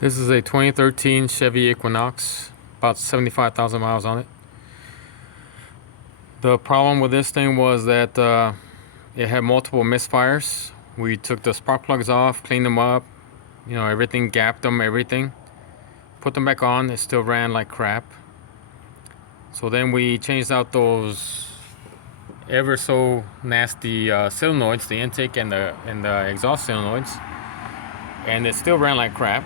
This is a 2013 Chevy Equinox, about 75,000 miles on it. The problem with this thing was that it had multiple misfires. We took the spark plugs off, cleaned them up, everything, gapped them, everything. Put them back on, it still ran like crap. So then we changed out those ever so nasty solenoids, the intake and the exhaust solenoids, and it still ran like crap.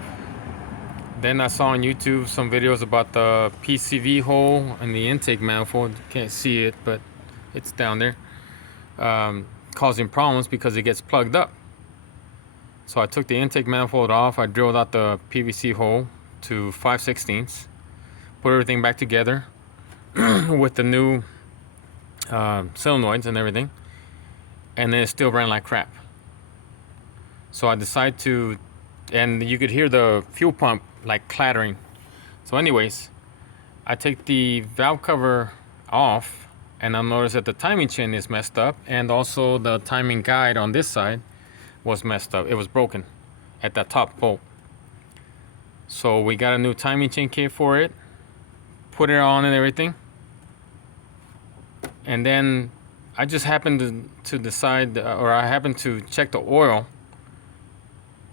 Then I saw on YouTube some videos about the PCV hole in the intake manifold. You can't see it, but it's down there, causing problems because it gets plugged up. So I took the intake manifold off. I drilled out the PVC hole to 5/16, put everything back together with the new solenoids and everything, and then it still ran like crap. So I decided to, and you could hear the fuel pump like clattering. So anyways, I take the valve cover off, and I notice that the timing chain is messed up, and also the timing guide on this side was messed up. It was broken at that top bolt. So we got a new timing chain kit for it, put it on and everything, and then I just happened to decide, or I happened to check the oil,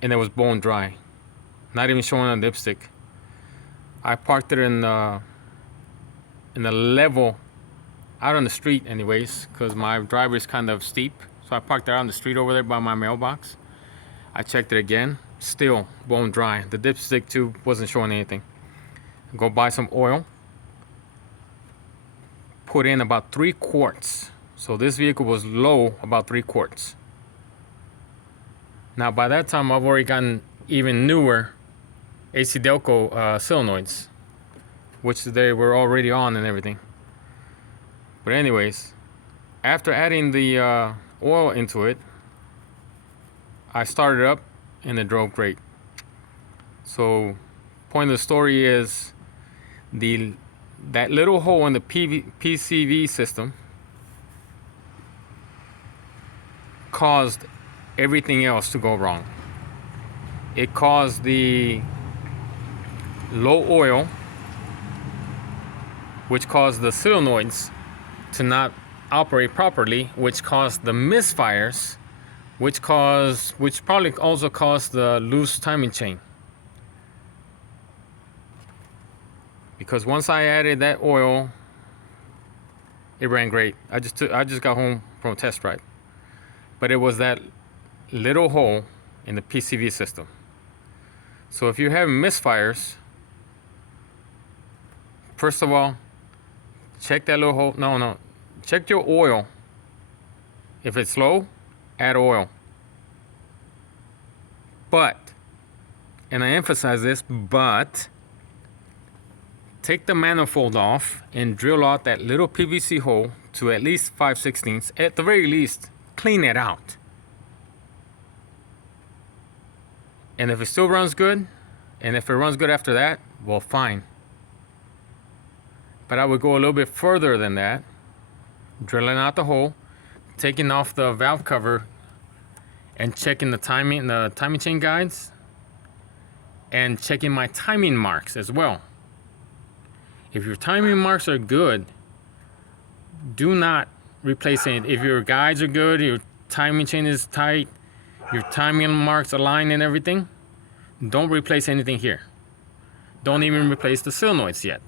and it was bone dry, not even showing on the dipstick. I parked it in the level out on the street anyways, because my driveway is kind of steep. So I parked it out on the street over there by my mailbox. I checked it again, still bone dry. The dipstick tube wasn't showing anything. Go buy some oil, put in about 3 quarts. So this vehicle was low about 3 quarts. Now by that time I've already gotten even newer AC Delco solenoids, which they were already on and everything. But anyways, after adding the oil into it, I started up and it drove great. So point of the story is that little hole in the PCV system caused everything else to go wrong. It caused the low oil, which caused the solenoids to not operate properly, which caused the misfires, which probably also caused the loose timing chain. Because once I added that oil, it ran great. I just got home from a test ride. But it was that little hole in the PCV system. So if you're having misfires, first of all, check that little hole. No. Check your oil. If it's low, add oil. But, and I emphasize this, but, take the manifold off and drill out that little PVC hole to at least 5/16. At the very least, clean it out. And if it still runs good, and if it runs good after that, well, fine. But I would go a little bit further than that, drilling out the hole, taking off the valve cover, and checking the timing chain guides, and checking my timing marks as well. If your timing marks are good, do not replace it. If your guides are good, your timing chain is tight, your timing marks align and everything, don't replace anything here. Don't even replace the solenoids yet.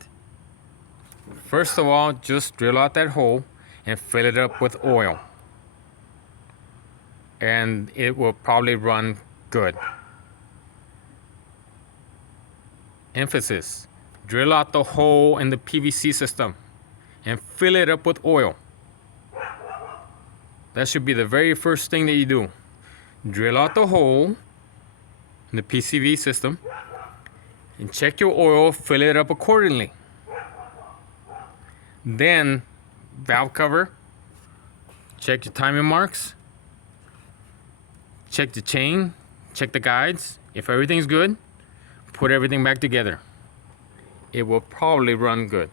First of all, just drill out that hole and fill it up with oil, and it will probably run good. Emphasis: drill out the hole in the PVC system and fill it up with oil. That should be the very first thing that you do. Drill out the hole in the PCV system and check your oil, fill it up accordingly. Then valve cover, check your timing marks, check the chain, check the guides. If everything's good, put everything back together. It will probably run good.